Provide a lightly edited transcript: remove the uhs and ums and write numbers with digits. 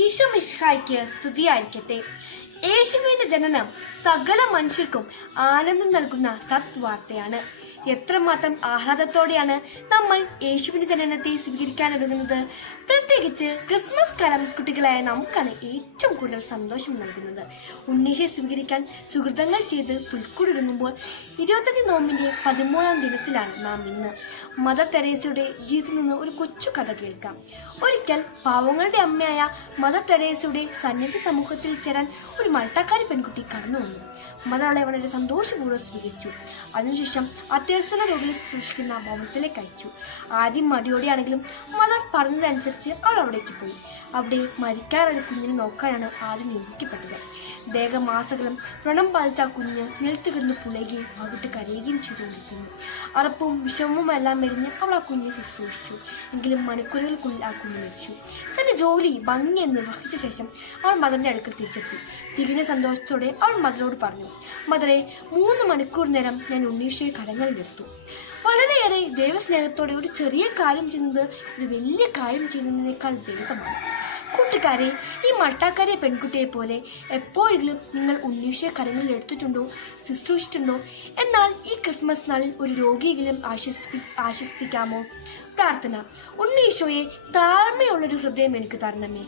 ഈശോ മിശിഹായ്ക്ക് സ്തുതിയായിരിക്കട്ടെ. യേശുവിന്റെ ജനനം സകല മനുഷ്യർക്കും ആനന്ദം നൽകുന്ന സത്വാർത്തയാണ്. എത്രമാത്രം ആഹ്ലാദത്തോടെയാണ് നമ്മൾ യേശുവിന്റെ ജനനത്തെ സ്വീകരിക്കാനൊരുങ്ങുന്നത്. പ്രത്യേകിച്ച് ക്രിസ്മസ് കാലം കുട്ടികളായ നമുക്കാണ് ഏറ്റവും കൂടുതൽ സന്തോഷം നൽകുന്നത്. ഉണ്ണീശയെ സ്വീകരിക്കാൻ സുഹൃതങ്ങൾ ചെയ്ത് പുൽക്കൂടൊരുങ്ങുമ്പോൾ 25 നോമ്പിന്റെ 13ാം ദിനത്തിലാണ് നാം ഇന്ന്. മദർ തെരേസയുടെ ജീവിതത്തിൽ നിന്ന് ഒരു കൊച്ചു കഥ കേൾക്കാം. ഒരിക്കൽ പാവങ്ങളുടെ അമ്മയായ മദർ തെരേസയുടെ സന്നിധി സമൂഹത്തിൽ ചേരാൻ ഒരു മൾട്ടക്കാരി പെൺകുട്ടി കടന്നു വന്നു. മദർ അവളെ വളരെ സന്തോഷപൂർവ്വം സ്വീകരിച്ചു. അതിനുശേഷം അത്യാസന രോഗികളെ ശുശ്രൂഷിക്കുന്ന ഭവനത്തിലേക്ക് അയച്ചു. ആദ്യം മടിയോടെയാണെങ്കിലും മദർ പറഞ്ഞതനുസരിച്ച് അവൾ അവിടേക്ക് പോയി. അവിടെ മരിക്കാറൊരു കുഞ്ഞിനെ നോക്കാനാണ് ആദ്യം നിയമിക്കപ്പെട്ടത്. ദേഹമാസകലം വ്രണം പാലിച്ച കുഞ്ഞ് നിലത്ത് കിടന്ന് പുളയുകയും അവിട്ട് കരയുകയും ചെയ്തുകൊണ്ടിരിക്കുന്നു. അറപ്പും വിഷമവുമെല്ലാം മെലിഞ്ഞ് അവൾ ആ കുഞ്ഞിനെ ശുശ്രൂഷിച്ചു. എങ്കിലും മണിക്കൂറുകൾക്കുള്ളിൽ ആ കുഞ്ഞ് മരിച്ചു. തന്റെ ജോലി ഭംഗിയെ നിർവഹിച്ച ശേഷം അവൾ മദറിന്റെ അടുക്കൽ തിരിച്ചെത്തി. തികഞ്ഞ സന്തോഷത്തോടെ അവൾ മദറോട് പറഞ്ഞു, മദറെ, 3 മണിക്കൂർ നേരം ഞാൻ ഉണ്ണീശോയെ കരങ്ങളിലെടുത്തു. വളരെയേറെ ദൈവസ്നേഹത്തോടെ ഒരു ചെറിയ കാര്യം ചെയ്യുന്നത് ഒരു വലിയ കാര്യം ചെയ്യുന്നതിനേക്കാൾ ഭേദമാണ്. കൂട്ടുകാരെ, ഈ മൾട്ടാക്കാരിയ പെൺകുട്ടിയെ പോലെ എപ്പോഴെങ്കിലും നിങ്ങൾ ഉണ്ണീശോയെ കരങ്ങളിൽ എടുത്തിട്ടുണ്ടോ, ശുശ്രൂഷിച്ചിട്ടുണ്ടോ? എന്നാൽ ഈ ക്രിസ്മസ് നാളിൽ ഒരു രോഗിയെങ്കിലും ആശ്വസിപ്പിക്കാമോ? പ്രാർത്ഥന. ഉണ്ണീശോയെ, താഴ്മയുള്ളൊരു ഹൃദയം എനിക്ക് തരണമേ.